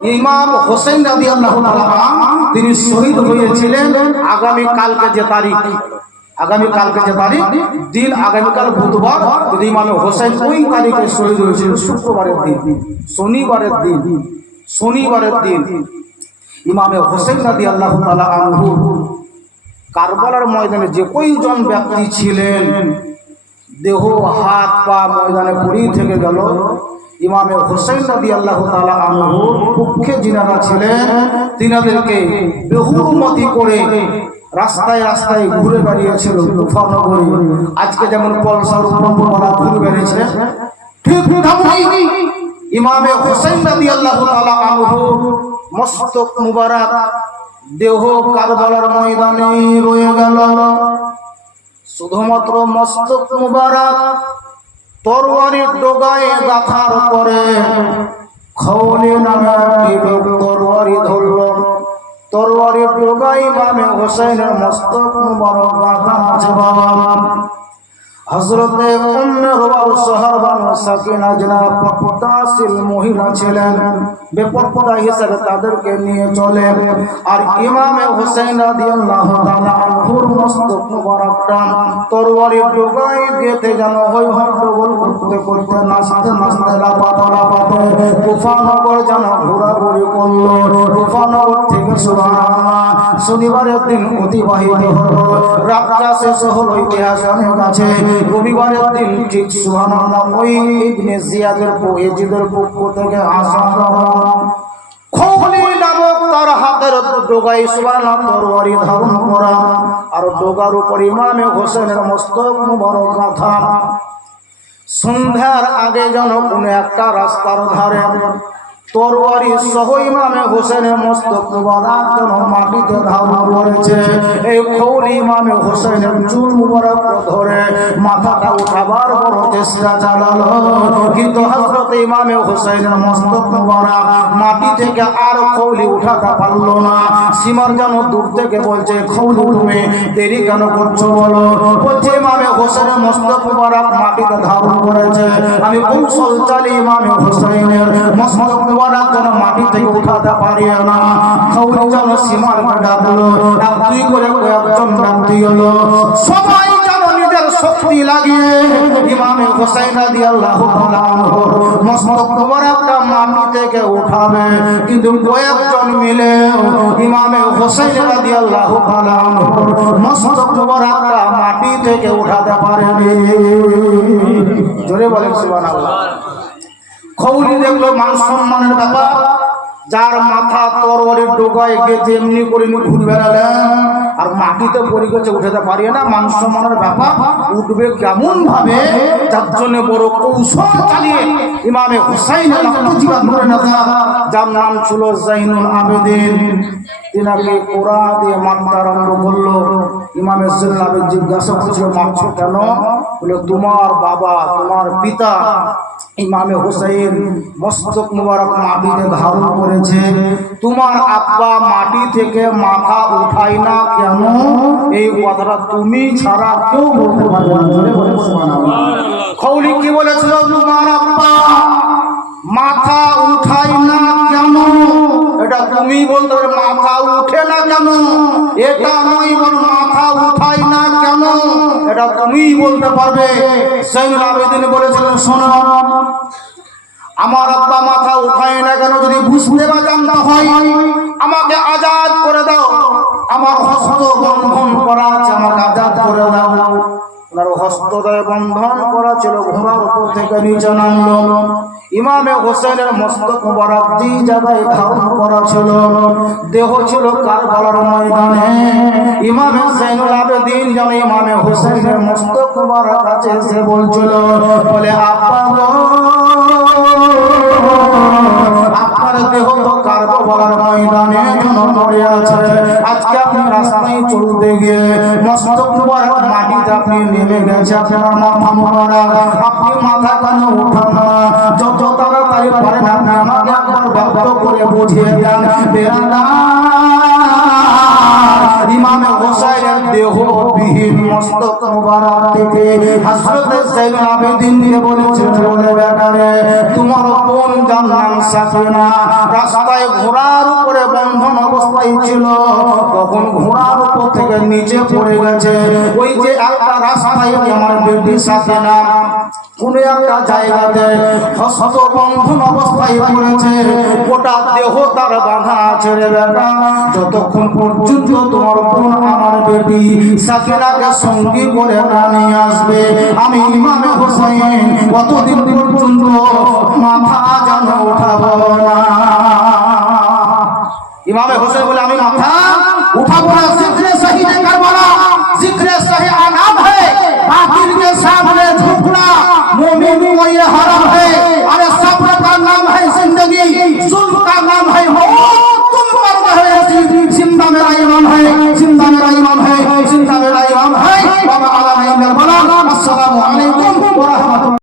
ইমাম হোসেন রাদি আল্লাহ তিনি শহীদ হয়েছিলেন আগামী কালকে যে তারিখ? আগামী কালকে যে তারিখ? দিন আগামীকাল বুধবার, যদি ইমাম হোসেন ওই তারিখে শহীদ হয়েছিল শুক্রবারের দিন, শনিবারের দিন শনিবারের দিন, ইমামে হোসেন রাদি আল্লাহ আনহু কারবালার ময়দানে যে কয়জন ব্যক্তি ছিলেন, দেহ, হাত, পা ময়দানে পড়েই থেকে গেল। ইমামে হোসেন নদী আল্লাহ তালা আনহুর পক্ষে যিনারা ছিলেন। তিনাদেরকে বেহুমতি করে রাস্তায় রাস্তায় ঘুরে মুফানগরী আজকে যেমন পলসার উপরওয়ালা ঘুরে বেরিয়েছে ঠিক ইমামে হোসেন নদী আল্লাহ তালা আনহুর মস্তক মুবারক, দেহ কারবালার ময়দানে রয়ে গেল। শুধুমাত্র মস্তক মুবারক তরবারির ডোগায় গাথার পরে খৌলি নামে একটি লোক তরবারি ধরল। তরবারির ডোগায় ইমামে হোসেনের মস্তক মুবারক গাথা আছে বাবা। হজরতে মহিলা ছিলেন। বেপর্দা হিসেবে তাদেরকে নিয়ে চলে আর ইমামে হোসেন তরবারি ডোগায় দিতে যেন হই হট্টগোল করতে করতে নাচতে নাচতে লাপাতে যেন ঘোরাঘুরি করল। তুফানগর থেকে সুবহানাল্লাহ শনিবারের দিন অতিবাহিত হলো। রাতটা শেষ হলো ইতিহাস অনেক আছে রবিবারের দিন ঠিক ওই ইবনে জিয়াদের পক্ষ থেকে আসা খোলি নামক তার হাতের ডোগাই ধারণ করা। আর ডোগার উপর সন্ধ্যার আগে যেন কোনো একটা রাস্তার ধারে মাটি থেকে আর খৌলি উঠাতে পারল না। সীমার যেন দূর থেকে বলছে, খৌলি, তুমি দেরি কেন করছ বলো? বলছে, ইমামে হোসেনের মস্তক মুবারক মাটিতে ধারণ করেছে। আমি কৌশল চালি ইমামে হোসেনের মস্তক মুবারক যেন মাটি থেকে উঠাতে পারি না। খৌলি যেন সীমার ডাকলো এক দুই করে কয়েকজন ডাক দিল সবাই শক্তি লাগিয়ে ইমামে হোসেন রাদিয়াল্লাহু তাআলা মাটি থেকে উঠাতে পারেনি। জোরে বলেন সুবহানাল্লাহ। খৌলি দেখল মান সম্মানের ব্যাপার। যার মাথা তরবারির ডোকায় গেছে এমনি করে ঘুরে বেড়ালেন। আর মাটিতে পড়ে গেছে, উঠাতে পারি না। মান সম্মানের ব্যাপার, উঠবে কেমন ভাবে যার জন্য বড় কৌশল চালিয়ে ইমামে হুসাইন নেতা যার নাম ছিল জাইনুল আবেদিন। তিনাকে কোরআ দিয়ে মারতে আরম্ভ করল। ইমামে জেল্লাবে জিজ্ঞাসা করছিল মারছ কেন? বলে তোমার বাবা তোমার পিতা ইমামে হোসেন মস্তক মুবারক মাটিতে ধারণ করেছে। তোমার আব্বা মাটি থেকে মাথা উঠাই না কেন? এই কথাটা তুমি ছাড়া কেউ বলতে পারবে না। কি বলেছিল? তোমার আব্বা মাথা উঠাই না কেন এটা তুমি বলতে পারবে মাথা উঠে না কেন? এটা নয় বল, মাথা উঠাই না কেন? এটা তুমি বলতে পারবে। সৈনুল আবেদিন বলেছিলেন, শোনো, আমার আব্বা মাথা উঠায় না কেন? যদি বুঝতে বা জানতে হয় আমাকে আজাদ করে দাও। আমার হস্ত বন্ধন করা আছে, আমাকে আজাদ করে দাও। ওনার হস্তদয় বন্ধন করা ছিল, ঘোড়ার উপর থেকে নিচে নামল। ইমামে হোসেনের মস্তক মুবারক দুই জায়গায় ধারণ করা ছিল। দেহ ছিল কারবালার ময়দানে। ইমামে হোসেন আবেদিন যেন ইমামে হোসেনের মস্তক মুবারক আছে, সে বলছিল, বলে আব্বা পড়ে আছে আজকে আপনি রাস্তায় চলতে গিয়ে মস্তক মুবারক মাটিতে আপনি নেমে গেছে আপনার মাথা মুবারক। আপনি মাথা কেন উঠান যত তাড়াতাড়ি পারেন আপনি আমাকে একবার ব্যক্ত করে বুঝিয়ে দেন। ইমামে দেহ বিহীন মস্তক মুবারক থেকে হযরত আবেদিনকে বলেছেন বলে বেটারে তোমার সাফিনা রাস্তায় ঘোড়ার উপরে বন্ধন অবস্থায় তখন ঘোড়ার উপর থেকে নিচে পড়ে গেছে। ওই যে একটা রাস্তায় আমার রে বেটা। যতক্ষণ পর্যন্ত তোমার আমার বেটি সঙ্গী করে না নিয়ে আসবে, আমি ইমামে হোসেন কতদিন পর্যন্ত মাথা উঠা পড়া আছে।